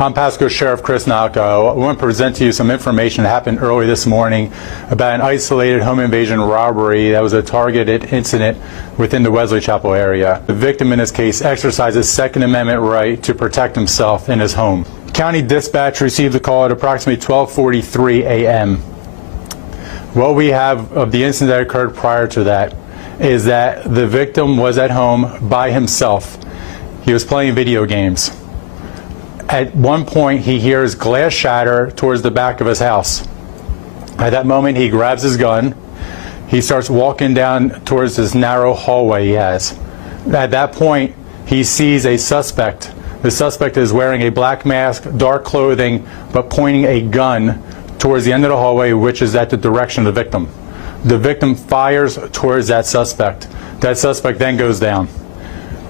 I'm Pasco Sheriff Chris Nocco. I want to present to you some information that happened early this morning about an isolated home invasion robbery that was a targeted incident within the Wesley Chapel area. The victim in this case exercised his Second Amendment right to protect himself in his home. County dispatch received the call at approximately 12:43 a.m. What we have of the incident that occurred prior to that is that the victim was at home by himself. He was playing video games. At one point, he hears glass shatter towards the back of his house. At that moment, he grabs his gun. He starts walking down towards this narrow hallway he has. At that point, he sees a suspect. The suspect is wearing a black mask, dark clothing, but pointing a gun towards the end of the hallway, which is at the direction of the victim. The victim fires towards that suspect. That suspect then goes down.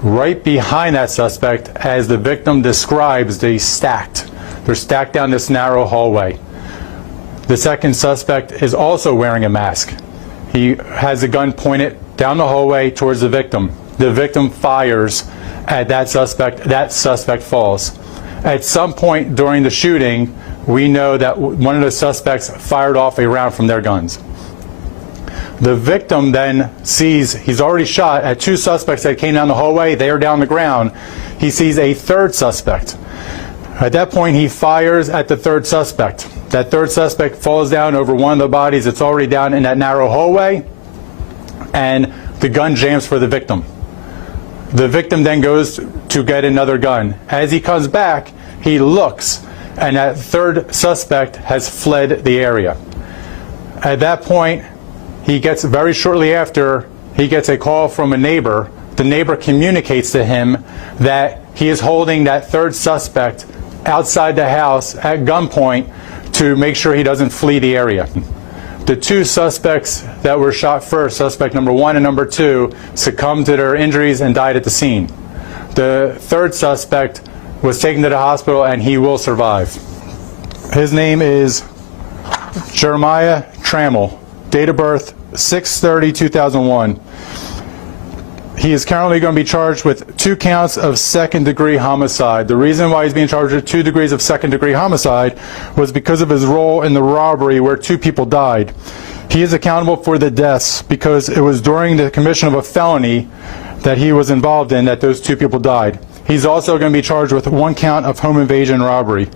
Right behind that suspect, as the victim describes, they're stacked down this narrow hallway. The second suspect is also wearing a mask. He has a gun pointed down the hallway towards the victim. The victim fires at that suspect falls. At some point during the shooting, we know that one of the suspects fired off a round from their guns. The victim then sees he's already shot at two suspects that came down the hallway. They are down on the ground. He sees a third suspect. At that point, he fires at the third suspect. That third suspect falls down over one of the bodies that's already down in that narrow hallway, and the gun jams for the victim. The victim then goes to get another gun. As he comes back, he looks, and that third suspect has fled the area. At that point, very shortly after, he gets a call from a neighbor. The neighbor communicates to him that he is holding that third suspect outside the house at gunpoint to make sure he doesn't flee the area. The two suspects that were shot first, suspect number 1 and number 2, succumbed to their injuries and died at the scene. The third suspect was taken to the hospital and he will survive. His name is Jeremiah Trammell. Date of birth 6/30/2001. He is currently going to be charged with 2 counts of second-degree homicide. The reason why he's being charged with 2 degrees of second-degree homicide was because of his role in the robbery where 2 people died. He is accountable for the deaths because it was during the commission of a felony that he was involved in that those 2 people died. He's also going to be charged with 1 count of home invasion robbery.